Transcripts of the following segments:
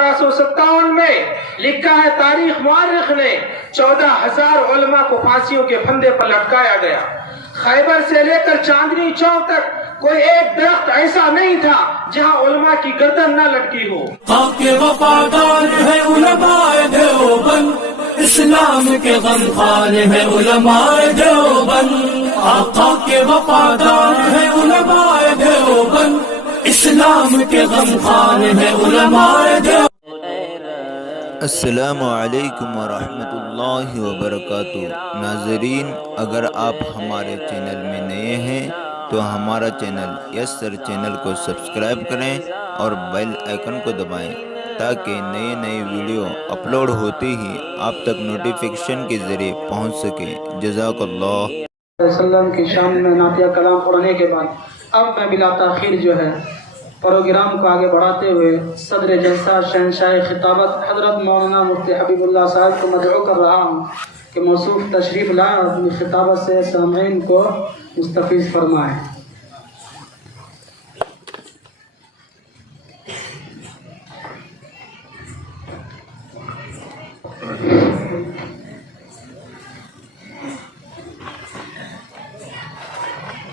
1857 میں لکھا ہے تاریخ مورخ نے 14,000 علماء کو پھانسیوں کے پھندے پر لٹکایا گیا۔ خیبر سے لے کر چاندنی چوک تک کوئی ایک درخت ایسا نہیں تھا جہاں علماء کی گردن نہ لٹکی ہو۔ خاک وفادار ہے علماء دیوبند، اسلام کے غمخوار ہے علماء دیوبند، آقا کے وفادار ہے علماء دیوبند، اسلام کے غمخوار ہے علماء دیوبند۔ السلام علیکم ورحمۃ اللہ وبرکاتہ۔ ناظرین، اگر آپ ہمارے چینل میں نئے ہیں تو ہمارا چینل یس سر چینل کو سبسکرائب کریں اور بیل آئیکن کو دبائیں تاکہ نئے ویڈیو اپلوڈ ہوتے ہی آپ تک نوٹیفیکیشن کے ذریعے پہنچ سکے۔ جزاک اللہ۔ وسلم کی شان میں نعتیہ کلام پڑھنے کے بعد اب میں بلا تاخیر جو ہے پروگرام کو آگے بڑھاتے ہوئے صدر جلسہ شہنشاہ خطابت حضرت مولانا مفتی حبیب اللہ صاحب کو مدعو کر رہا ہوں کہ موصوف تشریف لائیں اور اپنی خطابت سے سامعین کو مستفیض فرمائیں۔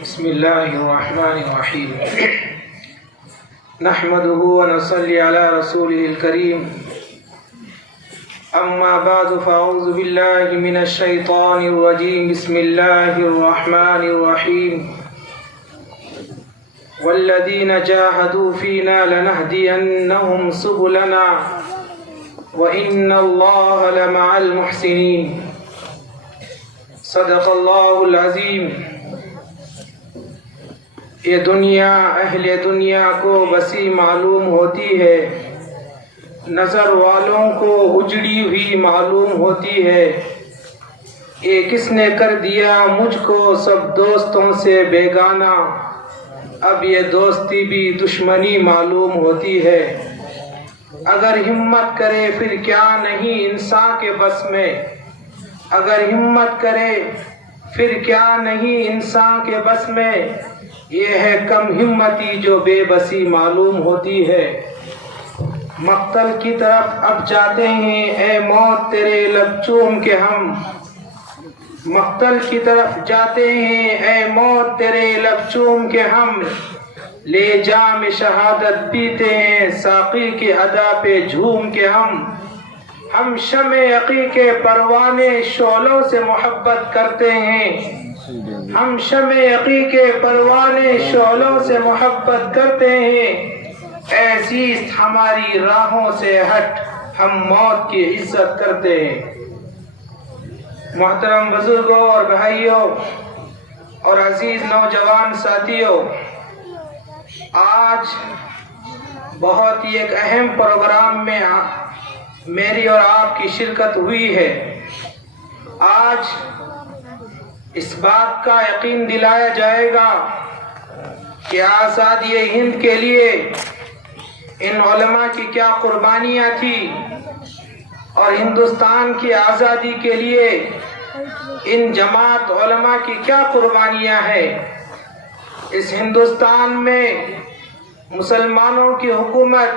بسم اللہ الرحمن الرحیم، نحمده ونصلي على رسوله الكريم، اما بعد فاعوذ باللہ من الشیطان الرجیم، بسم اللہ الرحمن الرحیم، والذین جاہدوا فینا لنہدینہم سبلنا وإن اللہ لمع المحسنین۔ صدق اللہ العظیم۔ یہ دنیا اہل دنیا کو وسیع معلوم ہوتی ہے، نظر والوں کو اجڑی ہوئی معلوم ہوتی ہے۔ یہ کس نے کر دیا مجھ کو سب دوستوں سے بیگانہ، اب یہ دوستی بھی دشمنی معلوم ہوتی ہے۔ اگر ہمت کرے پھر کیا نہیں انسان کے بس میں، اگر ہمت کرے پھر کیا نہیں انسان کے بس میں، یہ ہے کم ہمتی جو بے بسی معلوم ہوتی ہے۔ مقتل کی طرف اب جاتے ہیں اے موت تیرے لب چوم کے ہم، مقتل کی طرف جاتے ہیں اے موت تیرے لب چوم کے ہم، لے جام شہادت پیتے ہیں ساقی کے ادا پہ جھوم کے ہم شمع یقی کے پروانے شعلوں سے محبت کرتے ہیں، ہم شمع یقی کے پروانے شعلوں سے محبت کرتے ہیں، اے عزیز ہماری راہوں سے ہٹ ہم موت کی عزت کرتے ہیں۔ محترم بزرگوں اور بھائیوں اور عزیز نوجوان ساتھیوں، آج بہت ہی ایک اہم پروگرام میں میری اور آپ کی شرکت ہوئی ہے۔ آج اس بات کا یقین دلایا جائے گا کہ آزادی ہند کے لیے ان علماء کی کیا قربانیاں تھیں اور ہندوستان کی آزادی کے لیے ان جماعت علماء کی کیا قربانیاں ہیں۔ اس ہندوستان میں مسلمانوں کی حکومت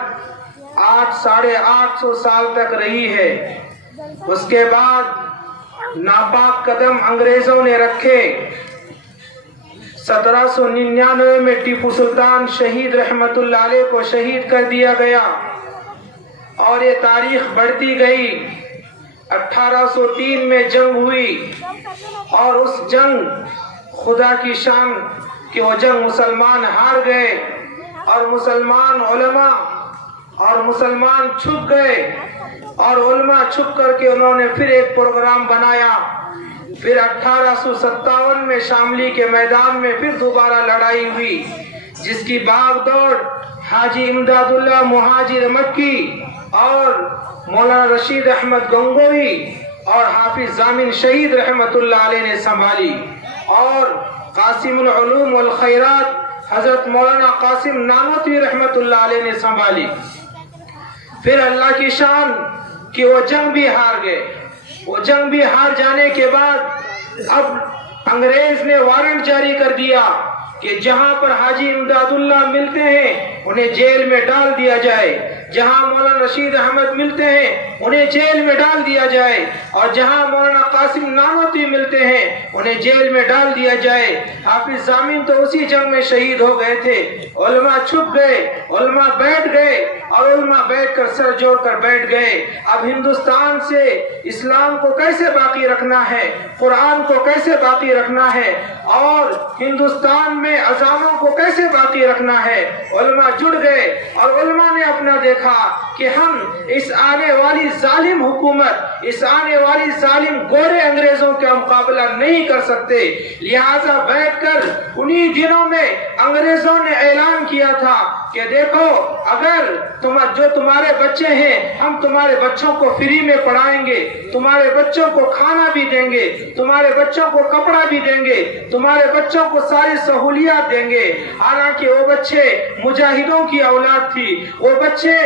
800 سال تک رہی ہے، اس کے بعد ناپاک قدم انگریزوں نے رکھے۔ 1799 میں ٹیپو سلطان شہید رحمت اللہ علیہ کو شہید کر دیا گیا اور یہ تاریخ بڑھتی گئی۔ 1803 میں جنگ ہوئی اور اس جنگ خدا کی شان کہ وہ جنگ مسلمان ہار گئے اور مسلمان علماء اور مسلمان چھپ گئے، اور علماء چھپ کر کے انہوں نے پھر ایک پروگرام بنایا۔ پھر 1857 میں شاملی کے میدان میں پھر دوبارہ لڑائی ہوئی، جس کی باغ دوڑ حاجی امداد اللہ مہاجر مکی اور مولانا رشید احمد گنگوئی اور حافظ ضامن شہید رحمت اللہ علیہ نے سنبھالی، اور قاسم العلوم والخیرات حضرت مولانا قاسم نانوتوی رحمت اللہ علیہ نے سنبھالی۔ پھر اللہ کی شان کہ وہ جنگ بھی ہار گئے۔ وہ جنگ بھی ہار جانے کے بعد اب انگریز نے وارنٹ جاری کر دیا کہ جہاں پر حاجی امداد اللہ ملتے ہیں انہیں جیل میں ڈال دیا جائے۔ جہاں مولانا رشید احمد ملتے ہیں انہیں جیل میں ڈال دیا جائے، اور جہاں مولانا قاسم نانوتوی ملتے ہیں انہیں جیل میں ڈال دیا جائے۔ حافظ ضامن تو اسی جنگ میں شہید ہو گئے تھے، علماء چھپ گئے، علماء بیٹھ گئے، اور علماء بیٹھ کر سر جوڑ کر بیٹھ گئے۔ اب ہندوستان سے اسلام کو کیسے باقی رکھنا ہے، قرآن کو کیسے باقی رکھنا ہے، اور ہندوستان میں اذانوں کو کیسے باقی رکھنا ہے؟ علماء جڑ گئے، اور علماء نے اپنا دیکھا کہ ہم اس آنے والی ظالم حکومت، اس آنے والی ظالم گورے انگریزوں کا مقابلہ نہیں کر سکتے، لہٰذا بیٹھ کر انہی دنوں میں انگریزوں نے اعلان کیا تھا کہ دیکھو، اگر جو تمہارے بچے ہیں ہم تمہارے بچوں کو فری میں پڑھائیں گے، تمہارے بچوں کو کھانا بھی دیں گے، تمہارے بچوں کو کپڑا بھی دیں گے، تمہارے بچوں کو ساری سہولیات دیں گے۔ حالانکہ وہ بچے مجاہدوں کی اولاد تھی، وہ بچے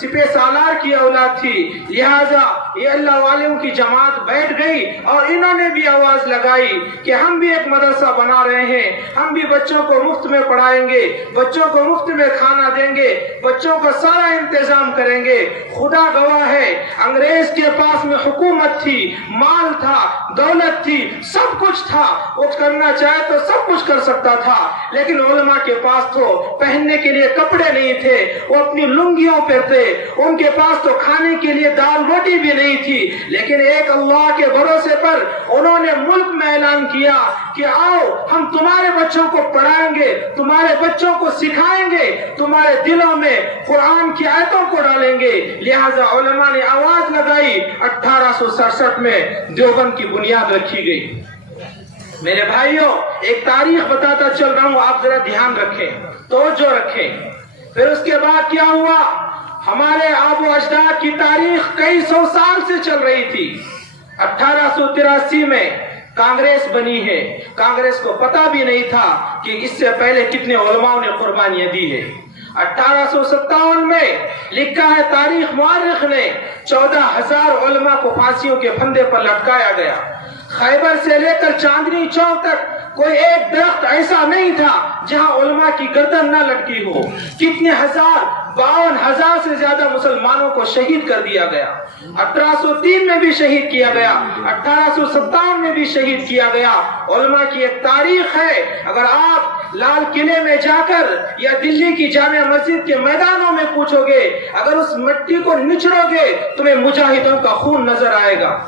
سپہ سالار کی اولاد تھی، لہٰذا یہ اللہ والوں کی جماعت بیٹھ گئی، اور انہوں نے بھی آواز لگائی کہ ہم بھی ایک مدرسہ بنا رہے ہیں، ہم بھی بچوں کو مفت میں پڑھائیں گے، بچوں کو مفت میں کھانا دیں گے، بچوں کا سارا انتظام کریں گے۔ خدا گواہ ہے، انگریز کے پاس میں حکومت تھی، مال تھا، دولت تھی، سب کچھ تھا، وہ کرنا چاہے تو سب کچھ کر سکتا تھا، لیکن علماء کے پاس تو پہننے کے لیے کپڑے نہیں تھے، وہ اپنی لنگیوں پہ تھے، ان کے پاس تو کھانے کے لیے دال روٹی بھی نہیں تھی، لیکن ایک اللہ کے بھروسے پر انہوں نے ملک میں اعلان کیا کہ آؤ ہم تمہارے بچوں کو پڑھائیں گے، تمہارے بچوں کو سکھائیں گے، تمہارے دلوں میں قرآن کی آیتوں کو ڈالیں گے۔ لہٰذا علماء نے آواز لگائی، 1867 میں دیوبند کی بنیاد رکھی گئی۔ میرے بھائیوں، ایک تاریخ بتاتا چل رہا ہوں، آپ ذرا دھیان رکھیں، توجہ رکھیں۔ پھر اس کے بعد کیا ہوا؟ ہمارے آب و اجداد کی تاریخ کئی سو سال سے چل رہی تھی۔ 1883 میں کانگریس بنی ہے، کانگریس کو پتا بھی نہیں تھا کہ اس سے پہلے کتنے علماء نے قربانیاں دی ہے۔ 1857 میں لکھا ہے تاریخ مورخ نے، 14,000 علماء کو پھانسیوں کے پھندے پر لٹکایا گیا۔ خیبر سے لے کر چاندنی چوک تک کوئی ایک درخت ایسا نہیں تھا جہاں علماء کی گردن نہ لٹکی ہو۔ کتنے ہزار، 52,000 سے زیادہ مسلمانوں کو شہید کر دیا گیا۔ 1803 میں بھی شہید کیا گیا، 1857 میں بھی شہید کیا گیا۔ علماء کی ایک تاریخ ہے، اگر آپ لال قلعے میں جا کر یا دلی کی جامع مسجد کے میدانوں میں پوچھو گے، اگر اس مٹی کو نچڑو گے تمہیں مجاہدوں کا خون نظر آئے گا۔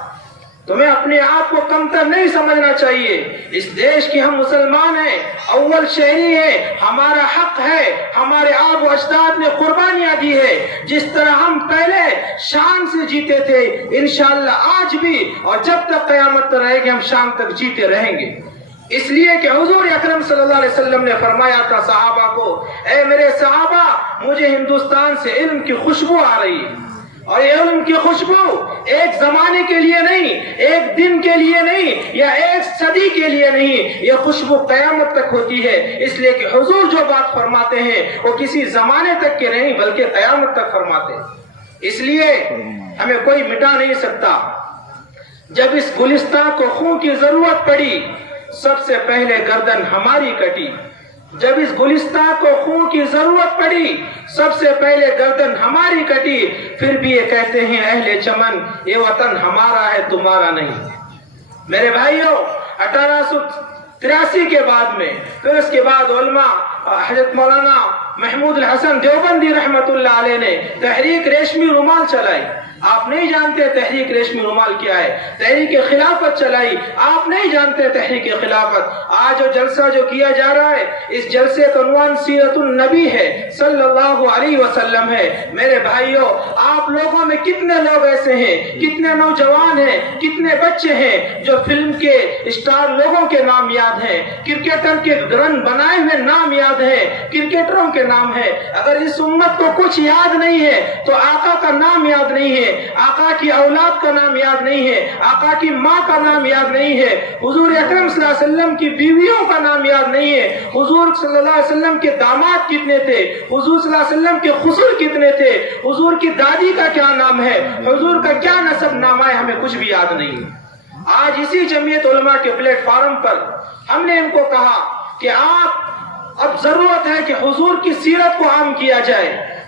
تمہیں اپنے آپ کو کمتر نہیں سمجھنا چاہیے، اس دیش کے ہم مسلمان ہیں، اول شہری ہیں، ہمارا حق ہے، ہمارے آب و اجداد نے قربانیاں دی ہے۔ جس طرح ہم پہلے شان سے جیتے تھے، انشاءاللہ آج بھی اور جب تک قیامت رہے گی ہم شان تک جیتے رہیں گے۔ اس لیے کہ حضور اکرم صلی اللہ علیہ وسلم نے فرمایا تھا صحابہ کو، اے میرے صحابہ، مجھے ہندوستان سے علم کی خوشبو آ رہی ہے، اور یہ علم کی خوشبو ایک زمانے کے لیے نہیں، ایک دن کے لیے نہیں، یا ایک صدی کے لیے نہیں، یہ خوشبو قیامت تک ہوتی ہے۔ اس لیے کہ حضور جو بات فرماتے ہیں وہ کسی زمانے تک کے نہیں بلکہ قیامت تک فرماتے ہیں، اس لیے ہمیں کوئی مٹا نہیں سکتا۔ جب اس گلستان کو خون کی ضرورت پڑی، سب سے پہلے گردن ہماری کٹی۔ جب اس گلستان کو خون کی ضرورت پڑی، سب سے پہلے گردن ہماری کٹی۔ پھر بھی یہ کہتے ہیں اہل چمن، یہ وطن ہمارا ہے تمہارا نہیں۔ میرے بھائیوں، 1883 کے بعد میں پھر اس کے بعد علماء حضرت مولانا محمود الحسن دیوبندی رحمت اللہ علیہ نے تحریک ریشمی رومال چلائی۔ آپ نہیں جانتے تحریک ریشمی رومال کیا ہے۔ تحریک خلافت چلائی، آپ نہیں جانتے تحریک خلافت۔ آج جو جلسہ جو کیا جا رہا ہے، اس جلسے کا عنوان سیرت النبی ہے، صلی اللہ علیہ وسلم ہے۔ میرے بھائیوں، آپ لوگوں میں کتنے لوگ ایسے ہیں، کتنے نوجوان ہیں، کتنے بچے ہیں جو فلم کے اسٹار لوگوں کے نام یاد ہیں، کرکٹر کے رن بنائے ہوئے نام یاد ہیں، کرکٹروں کے نام ہیں۔ اگر اس امت کو کچھ یاد نہیں ہے تو آقا کا نام یاد نہیں ہے، آقا کی اولاد کا نام یاد نہیں ہے، آقا کی ماں کا نام یاد نہیں ہے، حضور اکرم صلی اللہ علیہ وسلم کی بیویوں کا نام یاد نہیں ہے، حضور صلی اللہ علیہ وسلم کے داماد کتنے تھے، حضور صلی اللہ علیہ وسلم کے خسر کتنے تھے، حضور کی دادی کا کیا نام ہے، حضور کا کیا نسب نامہ ہے، ہمیں کچھ بھی یاد نہیں ہے۔ آج اسی جمعیت علماء کے پلیٹ فارم پر ہم نے ان کو کہا کہ آپ اب ضرورت ہے کہ حضور کی سیرت کو عام کیا جائے،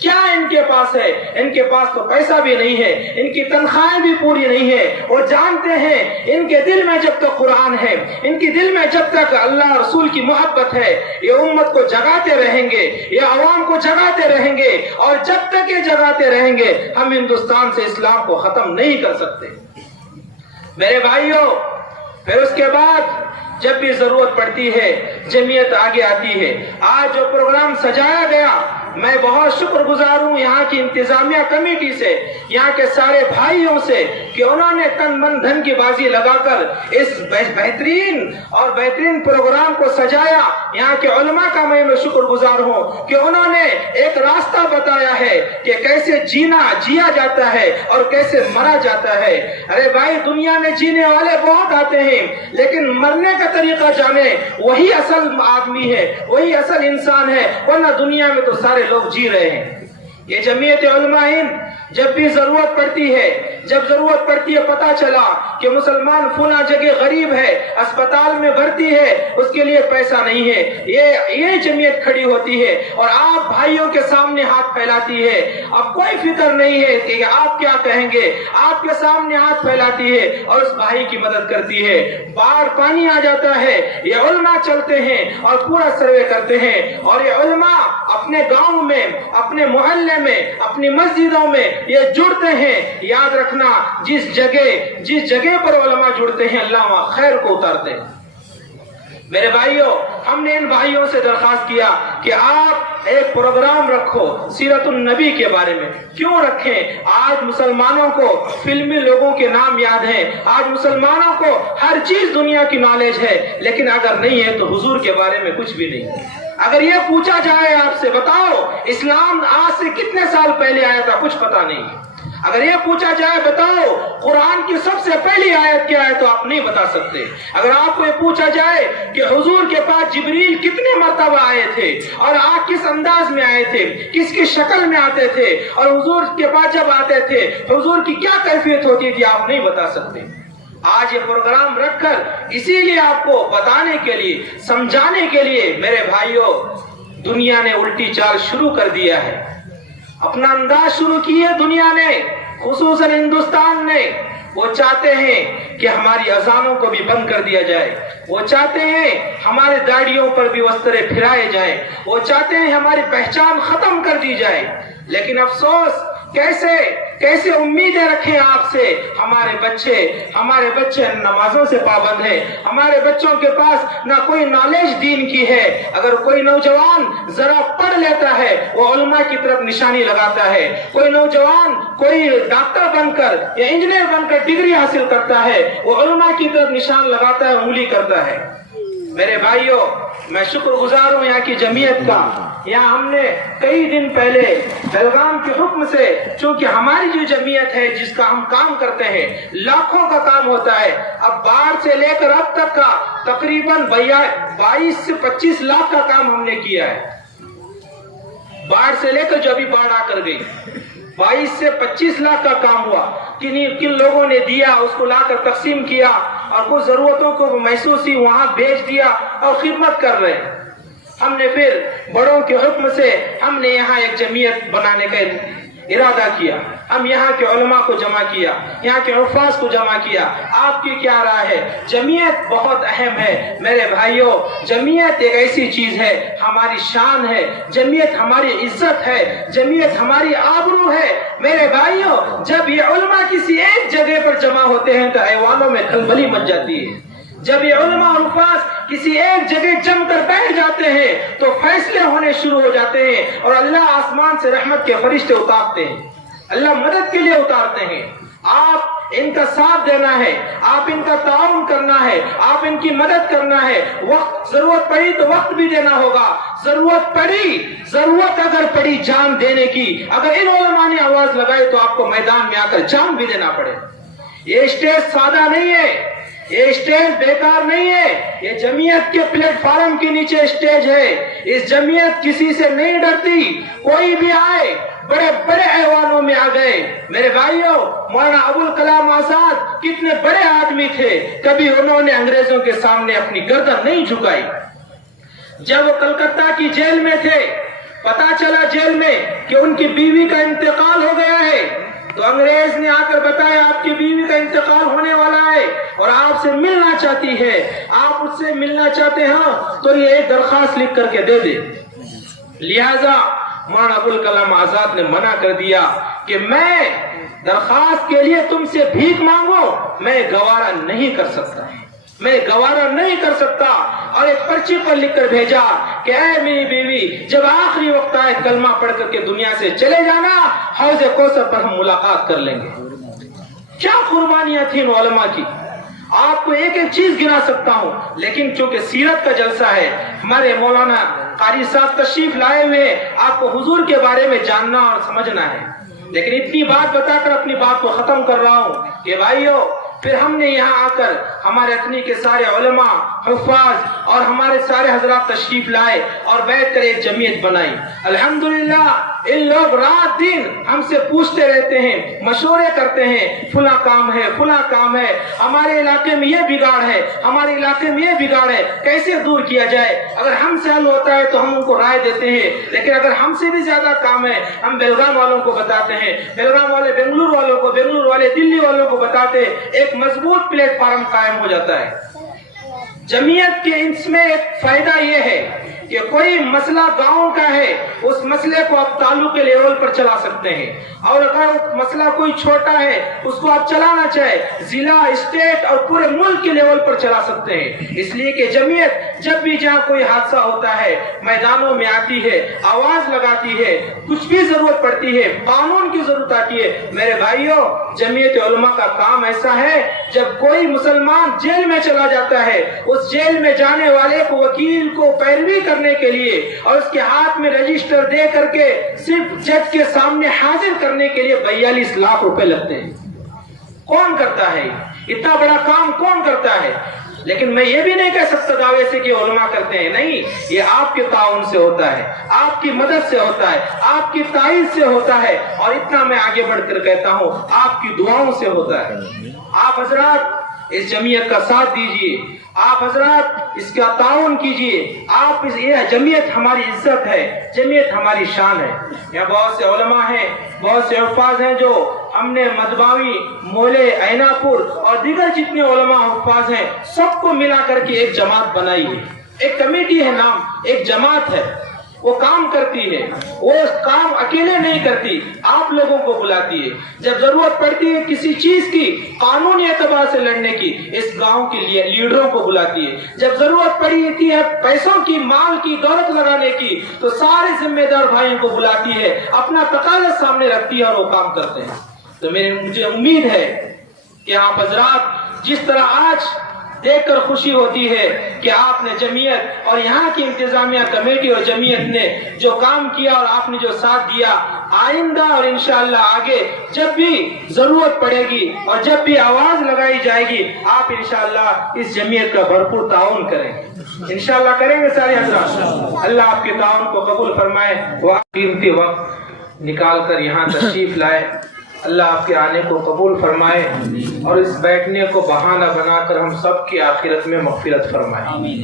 کیا ان کے پاس ہے؟ ان کے پاس تو پیسہ بھی نہیں ہے، ان کی تنخواہیں بھی پوری نہیں ہے، اور جانتے ہیں ان کے دل میں جب تک قرآن ہے، ان کے دل میں جب تک اللہ رسول کی محبت ہے، یہ امت کو جگاتے رہیں گے، یہ عوام کو جگاتے رہیں گے، اور جب تک یہ جگاتے رہیں گے ہم ہندوستان سے اسلام کو ختم نہیں کر سکتے۔ میرے بھائیوں، پھر اس کے بعد جب بھی ضرورت پڑتی ہے جمعیت آگے آتی ہے۔ آج جو پروگرام سجایا گیا، میں بہت شکر گزار ہوں یہاں کی انتظامیہ کمیٹی سے، یہاں کے سارے بھائیوں سے، کہ انہوں نے تن من دھن کی بازی لگا کر اس بہترین پروگرام کو سجایا۔ یہاں کے علماء کا میں شکر گزار ہوں کہ انہوں نے ایک راستہ بتایا ہے کہ کیسے جیا جاتا ہے اور کیسے مرا جاتا ہے۔ ارے بھائی، دنیا میں جینے والے بہت آتے ہیں، لیکن مرنے کا طریقہ جانے وہی اصل آدمی ہے، وہی اصل انسان ہے، ورنہ دنیا میں تو سارے لوگ جی رہے ہیں۔ یہ جمعیت علماء ہند جب بھی ضرورت پڑتی ہے، پتہ چلا کہ مسلمان فلاں جگہ غریب ہے، اسپتال میں بھرتی ہے، اس کے لیے پیسہ نہیں ہے، یہ جمعیت کھڑی ہوتی ہے اور آپ بھائیوں کے سامنے ہاتھ پھیلاتی ہے۔ اب کوئی فکر نہیں ہے کہ آپ کیا کہیں گے، آپ کے سامنے ہاتھ پھیلاتی ہے اور اس بھائی کی مدد کرتی ہے۔ باڑھ پانی آ جاتا ہے، یہ علماء چلتے ہیں اور پورا سروے کرتے ہیں، اور یہ علماء اپنے گاؤں میں، اپنے محلے میں، اپنی مسجدوں میں یہ جڑتے ہیں۔ یاد رکھنا، جس جگہ پر علماء جڑتے ہیں اللہ وہاں خیر کو اتارتے ہیں۔ میرے بھائیوں، ہم نے ان بھائیوں سے درخواست کیا کہ آپ ایک پروگرام رکھو سیرت النبی کے بارے میں۔ کیوں رکھیں؟ آج مسلمانوں کو فلمی لوگوں کے نام یاد ہیں، آج مسلمانوں کو ہر چیز دنیا کی نالج ہے، لیکن اگر نہیں ہے تو حضور کے بارے میں کچھ بھی نہیں۔ اگر یہ پوچھا جائے آپ سے، بتاؤ اسلام آج سے کتنے سال پہلے آیا تھا، کچھ پتا نہیں۔ اگر یہ پوچھا جائے بتاؤ قرآن کی سب سے پہلی آیت کیا ہے، تو آپ نہیں بتا سکتے۔ اگر آپ کو یہ پوچھا جائے کہ حضور کے پاس جبریل کتنے مرتبہ آئے تھے اور آپ کس انداز میں آئے تھے، کس کی شکل میں آتے تھے، اور حضور کے پاس جب آتے تھے حضور کی کیا کیفیت ہوتی تھی، آپ نہیں بتا سکتے۔ آج یہ پروگرام رکھ کر اسی لیے آپ کو بتانے کے لیے، سمجھانے کے لیے، میرے بھائیوں، دنیا نے الٹی چال شروع کر دیا ہے، اپنا انداز شروع کی ہے دنیا نے، خصوصاً ہندوستان نے۔ وہ چاہتے ہیں کہ ہماری اذانوں کو بھی بند کر دیا جائے، وہ چاہتے ہیں ہمارے داڑھیوں پر بھی وسترے پھرائے جائیں، وہ چاہتے ہیں ہماری پہچان ختم کر دی جائے۔ لیکن افسوس، کیسے امیدیں رکھیں آپ سے؟ ہمارے بچے نمازوں سے پابند ہیں، ہمارے بچوں کے پاس نہ کوئی نالج دین کی ہے۔ اگر کوئی نوجوان ذرا پڑھ لیتا ہے وہ علماء کی طرف نشانی لگاتا ہے، کوئی نوجوان کوئی ڈاکٹر بن کر یا انجینئر بن کر ڈگری حاصل کرتا ہے، وہ علماء کی طرف نشان لگاتا ہے، انگلی کرتا ہے۔ میرے بھائیوں، میں شکر گزار ہوں یہاں کی جمعیت کا۔ یہاں ہم نے کئی دن پہلے بیلگام کے حکم سے، چونکہ ہماری جو جمعیت ہے جس کا ہم کام کرتے ہیں لاکھوں کا کام ہوتا ہے، اب باڑھ سے لے کر اب تک کا تقریباً 22 سے 25 لاکھ کا کام ہم نے کیا ہے۔ باڑھ سے لے کر جو ابھی باڑھ آ کر گئی 22 سے 25 لاکھ کا کام ہوا۔ کن لوگوں نے دیا، اس کو لا کر تقسیم کیا، اور کچھ ضرورتوں کو محسوس ہی وہاں بھیج دیا اور خدمت کر رہے۔ ہم نے پھر بڑوں کے حکم سے ہم نے یہاں ایک جمعیت بنانے کا ارادہ کیا۔ ہم یہاں کے علماء کو جمع کیا، یہاں کے حفاظ کو جمع کیا۔ آپ کی کیا رائے ہے؟ جمعیت بہت اہم ہے میرے بھائیوں، جمعیت ایک ایسی چیز ہے، ہماری شان ہے، جمعیت ہماری عزت ہے، جمعیت ہماری آبرو ہے۔ میرے بھائیوں، جب یہ علماء کسی ایک جگہ پر جمع ہوتے ہیں تو ایوانوں میں کھلبلی مچ جاتی ہے۔ جب یہ علماء اور حفاظ کسی ایک جگہ جم کر بیٹھ جاتے ہیں تو فیصلے ہونے شروع ہو جاتے ہیں، اور اللہ آسمان سے رحمت کے فرشتے اتارتے ہیں، اللہ مدد کے لیے اتارتے ہیں۔ آپ ان کا ساتھ دینا ہے، آپ ان کا تعاون کرنا ہے، آپ ان کی مدد کرنا ہے۔ وقت ضرورت پڑی تو وقت بھی دینا ہوگا، ضرورت اگر پڑی جان دینے کی، اگر ان علماء نے آواز لگائی تو آپ کو میدان میں آ کر جان بھی دینا پڑے۔ یہ اسٹیج سادہ نہیں ہے، یہ اسٹیج بیکار نہیں ہے، یہ جمعیت کے پلیٹ فارم کے نیچے اسٹیج ہے۔ اس جمعیت کسی سے نہیں ڈرتی، کوئی بھی آئے، بڑے بڑے ایوانوں میں آ گئے۔ میرے بھائیوں، مولانا ابوالکلام آزاد کتنے بڑے آدمی تھے، کبھی انہوں نے انگریزوں کے سامنے اپنی گردن نہیں جھکائی۔ جب وہ کلکتہ کی جیل میں تھے، پتا چلا جیل میں کہ ان کی بیوی کا انتقال ہو گیا ہے، تو انگریز نے آ کر بتایا آپ کی بیوی کا انتقال ہونے والا ہے اور آپ سے ملنا چاہتی ہے، آپ اس سے ملنا چاہتے ہیں تو یہ ایک درخواست لکھ کر کے دے دے۔ لہذا مولانا ابوالکلام آزاد نے منع کر دیا کہ میں درخواست کے لیے تم سے بھیک مانگو، میں گوارا نہیں کر سکتا، میں گوارا نہیں کر سکتا، اور ایک پرچی پر لکھ کر بھیجا کہ اے میری بیوی، جب آخری وقت آئے کلمہ پڑھ کر کے دنیا سے چلے جانا، حوض کوثر پر ہم ملاقات کر لیں گے۔ کیا قربانیاں تھیں علماء کی، آپ کو ایک ایک چیز گنا سکتا ہوں، لیکن چونکہ سیرت کا جلسہ ہے، ہمارے مولانا قاری صاحب تشریف لائے ہوئے، آپ کو حضور کے بارے میں جاننا اور سمجھنا ہے، لیکن اتنی بات بتا کر اپنی بات کو ختم کر رہا ہوں کہ بھائیو، پھر ہم نے یہاں آ کر ہمارے اتنی کے سارے علماء، حفاظ اور ہمارے سارے حضرات تشریف لائے اور بیٹھ کر ایک جمعیت بنائی۔ الحمدللہ ان لوگ رات دن ہم سے پوچھتے رہتے ہیں، مشورے کرتے ہیں، فلاں کام ہے، فلاں کام ہے، ہمارے علاقے میں یہ بگاڑ ہے، ہمارے علاقے میں یہ بگاڑ ہے، کیسے دور کیا جائے۔ اگر ہم سے حل ہوتا ہے تو ہم ان کو رائے دیتے ہیں، لیکن اگر ہم سے بھی زیادہ کام ہے ہم بیلگام والوں کو بتاتے ہیں، بیلگام والے بنگلور والوں کو، بنگلور والے دلی والوں کو بتاتے ہیں، ایک مضبوط پلیٹ فارم قائم ہو جاتا ہے۔ جمعیت کے اس میں ایک فائدہ یہ ہے کہ کوئی مسئلہ گاؤں کا ہے، اس مسئلے کو آپ تعلق کے لیول پر چلا سکتے ہیں، اور اگر مسئلہ کوئی چھوٹا ہے اس کو آپ چلانا چاہے ضلع، اسٹیٹ اور پورے ملک کے لیول پر چلا سکتے ہیں۔ اس لیے کہ جمعیت جب بھی جہاں کوئی حادثہ ہوتا ہے میدانوں میں آتی ہے، آواز لگاتی ہے، کچھ بھی ضرورت پڑتی ہے، قانون کی ضرورت آتی ہے۔ میرے بھائیوں، جمعیت علماء کا کام ایسا ہے، جب کوئی مسلمان جیل میں چلا جاتا ہے، اس جیل میں جانے والے کو، وکیل کو پیروی کرنے کے لیے اور اس کے ہاتھ میں رجسٹر دے کر کے صرف جج کے سامنے حاضر کرنے کے لیے 42 لاکھ روپے لگتے ہیں۔ کون کرتا ہے اتنا بڑا کام؟ کون کرتا ہے؟ لیکن میں یہ بھی نہیں کہہ سکتا دعوے سے کہ علماء کرتے ہیں، نہیں، یہ آپ کے تعاون سے ہوتا ہے، آپ کی مدد سے ہوتا ہے، آپ کی تائید سے ہوتا ہے، اور اتنا میں آگے بڑھ کر کہتا ہوں آپ کی دعاؤں سے ہوتا ہے۔ آپ حضرات اس جمعیت کا ساتھ دیجئے، آپ حضرات اس کا تعاون کیجئے، آپ یہ جمعیت ہماری عزت ہے، جمعیت ہماری شان ہے۔ یہاں بہت سے علماء ہیں، بہت سے حفاظ ہیں، جو ہم نے مدباوی، مولے، عینا پور اور دیگر جتنے علماء حفاظ ہیں سب کو ملا کر کے ایک جماعت بنائی ہے، ایک کمیٹی ہے، نام ایک جماعت ہے، وہ کام کرتی ہے، وہ کام اکیلے نہیں کرتی، آپ لوگوں کو بلاتی ہے، جب ضرورت پڑتی ہے کسی چیز کی قانونی اعتبار سے لڑنے کی، اس گاؤں کے لیے لیڈروں کو بلاتی ہے، جب ضرورت پڑی ہے پیسوں کی، مال کی، دولت لگانے کی، تو سارے ذمہ دار بھائیوں کو بلاتی ہے، اپنا تقاضا سامنے رکھتی ہے اور وہ کام کرتے ہیں۔ تو مجھے امید ہے کہ آپ حضرات جس طرح آج دیکھ کر خوشی ہوتی ہے کہ آپ نے جمعیت اور یہاں کی انتظامیہ کمیٹی اور جمعیت نے جو کام کیا اور آپ نے جو ساتھ دیا، آئندہ اور انشاءاللہ آگے جب بھی ضرورت پڑے گی اور جب بھی آواز لگائی جائے گی، آپ انشاءاللہ اس جمعیت کا بھرپور تعاون کریں گے، انشاءاللہ کریں گے سارے حضرات۔ اللہ آپ کے تعاون کو قبول فرمائے۔ وہ قیمتی وقت نکال کر یہاں تشریف لائے، اللہ آپ کے آنے کو قبول فرمائے اور اس بیٹھنے کو بہانہ بنا کر ہم سب کی آخرت میں مغفرت فرمائے۔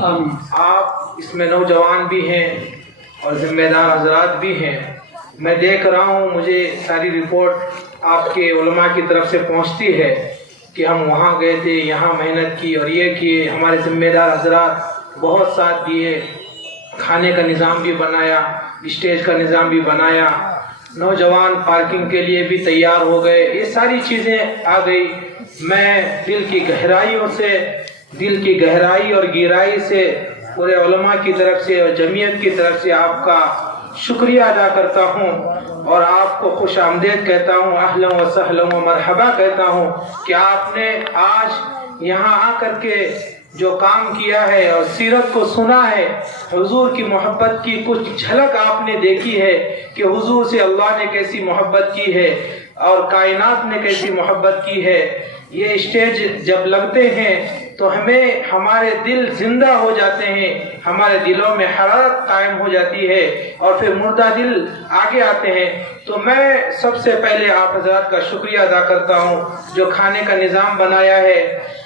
آپ اس میں نوجوان بھی ہیں اور ذمہ دار حضرات بھی ہیں، میں دیکھ رہا ہوں، مجھے ساری رپورٹ آپ کے علماء کی طرف سے پہنچتی ہے کہ ہم وہاں گئے تھے، یہاں محنت کی اور یہ کیے، ہمارے ذمہ دار حضرات بہت ساتھ دیے، کھانے کا نظام بھی بنایا، اسٹیج کا نظام بھی بنایا، نوجوان پارکنگ کے لیے بھی تیار ہو گئے، یہ ساری چیزیں آ گئی۔ میں دل کی گہرائیوں سے، دل کی گہرائی اور گہرائی سے پورے علماء کی طرف سے اور جمعیت کی طرف سے آپ کا شکریہ ادا کرتا ہوں اور آپ کو خوش آمدید کہتا ہوں، اہلا و سہلا و مرحبا کہتا ہوں کہ آپ نے آج یہاں آ کر کے جو کام کیا ہے اور سیرت کو سنا ہے، حضور کی محبت کی کچھ جھلک آپ نے دیکھی ہے کہ حضور سے اللہ نے کیسی محبت کی ہے اور کائنات نے کیسی محبت کی ہے۔ یہ اسٹیج جب لگتے ہیں تو ہمارے دل زندہ ہو جاتے ہیں، ہمارے دلوں میں حرارت قائم ہو جاتی ہے اور پھر مردہ دل آگے آتے ہیں۔ تو میں سب سے پہلے آپ حضرات کا شکریہ ادا کرتا ہوں جو کھانے کا نظام بنایا ہے،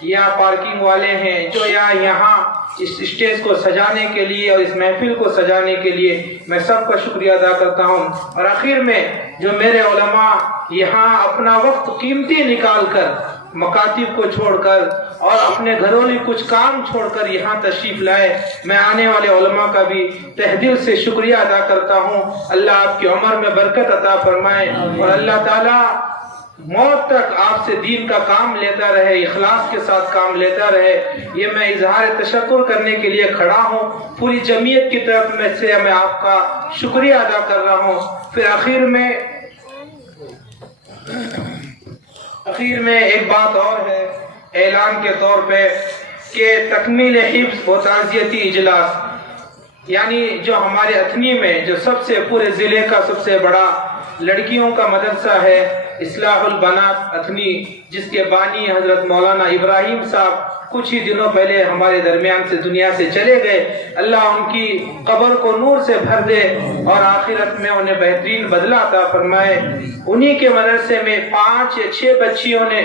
یا پارکنگ والے ہیں جو یہاں اس اسٹیج کو سجانے کے لیے اور اس محفل کو سجانے کے لیے میں سب کا شکریہ ادا کرتا ہوں۔ اور آخر میں جو میرے علماء یہاں اپنا وقت قیمتی نکال کر، مکاتب کو چھوڑ کر اور اپنے گھرولی کچھ کام چھوڑ کر یہاں تشریف لائے، میں آنے والے علماء کا بھی تہ دل سے شکریہ ادا کرتا ہوں۔ اللہ آپ کی عمر میں برکت عطا فرمائے اور اللہ تعالیٰ موت تک آپ سے دین کا کام لیتا رہے، اخلاص کے ساتھ کام لیتا رہے۔ یہ میں اظہار تشکر کرنے کے لیے کھڑا ہوں، پوری جمعیت کی طرف میں سے میں آپ کا شکریہ ادا کر رہا ہوں۔ پھر آخر میں ایک بات اور ہے اعلان کے طور پہ کہ تکمیل حفظ و تعزیتی اجلاس، یعنی جو ہمارے اتھنی میں جو سب سے پورے ضلع کا سب سے بڑا لڑکیوں کا مدرسہ ہے اصلاح البنات اتھنی، جس کے بانی حضرت مولانا ابراہیم صاحب کچھ ہی دنوں پہلے ہمارے درمیان سے دنیا سے چلے گئے، اللہ ان کی قبر کو نور سے بھر دے اور آخرت میں انہیں بہترین بدلہ عطا فرمائے۔ انہی کے مدرسے میں 5 یا 6 بچیوں نے،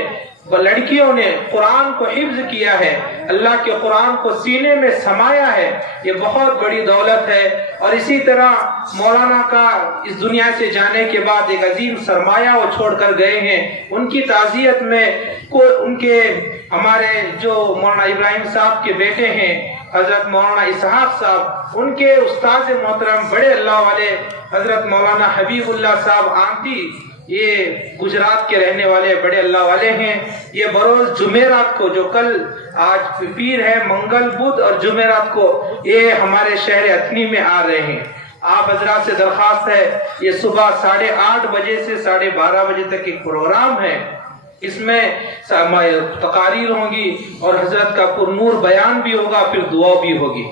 لڑکیوں نے قرآن کو حفظ کیا ہے، اللہ کے قرآن کو سینے میں سمایا ہے، یہ بہت بڑی دولت ہے۔ اور اسی طرح مولانا کا اس دنیا سے جانے کے بعد ایک عظیم سرمایہ وہ چھوڑ کر گئے ہیں، ان کی تعزیت میں ان کے ہمارے جو مولانا ابراہیم صاحب کے بیٹے ہیں حضرت مولانا اسحاق صاحب، ان کے استاد محترم بڑے اللہ والے حضرت مولانا حبیب اللہ صاحب آنٹی، یہ گجرات کے رہنے والے بڑے اللہ والے ہیں، یہ بروز جمعرات کو، جو کل آج پیر ہے، منگل بدھ اور جمعرات کو یہ ہمارے شہر اتھنی میں آ رہے ہیں۔ آپ حضرات سے درخواست ہے، یہ صبح 8:30 بجے سے 12:30 بجے تک ایک پروگرام ہے، اس میں تقاریر ہوں گی اور حضرت کا پرنور بیان بھی ہوگا، پھر دعا بھی ہوگی۔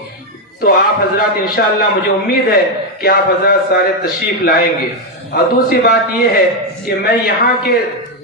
تو آپ حضرات انشاءاللہ مجھے امید ہے کہ آپ حضرات سارے تشریف لائیں گے۔ اور دوسری بات یہ ہے کہ میں یہاں کے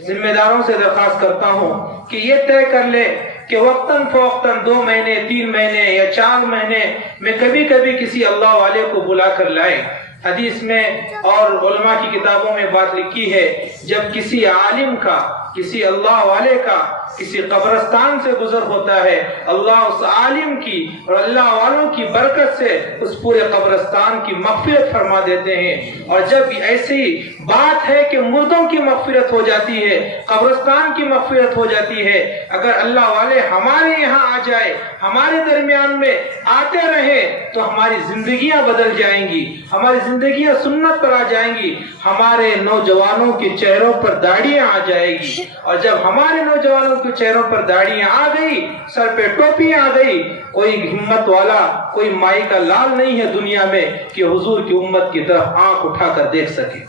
ذمہ داروں سے درخواست کرتا ہوں کہ یہ طے کر لے کہ وقتاً فوقتاً 2 مہینے 3 مہینے یا 4 مہینے میں کبھی کسی اللہ والے کو بلا کر لائیں۔ حدیث میں اور علماء کی کتابوں میں بات لکھی ہے، جب کسی عالم کا، کسی اللہ والے کا کسی قبرستان سے گزر ہوتا ہے، اللہ اس عالم کی اور اللہ والوں کی برکت سے اس پورے قبرستان کی مغفرت فرما دیتے ہیں۔ اور جب ایسی بات ہے کہ مردوں کی مغفرت ہو جاتی ہے، قبرستان کی مغفرت ہو جاتی ہے، اگر اللہ والے ہمارے یہاں آ جائے، ہمارے درمیان میں آتے رہے تو ہماری زندگیاں بدل جائیں گی، ہماری زندگیاں سنت پر آ جائیں گی، ہمارے نوجوانوں کے چہروں پر داڑیاں آ جائے گی۔ اور جب ہمارے نوجوانوں کے چہروں پر داڑیاں آ گئی، سر پہ ٹوپیاں آ گئی، کوئی ہمت والا، کوئی مائی کا لال نہیں ہے دنیا میں کہ حضور کی امت کی طرف آنکھ اٹھا کر دیکھ سکے۔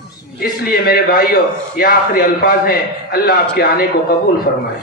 اس لیے میرے بھائیوں، یہ آخری الفاظ ہیں، اللہ آپ کے آنے کو قبول فرمائے۔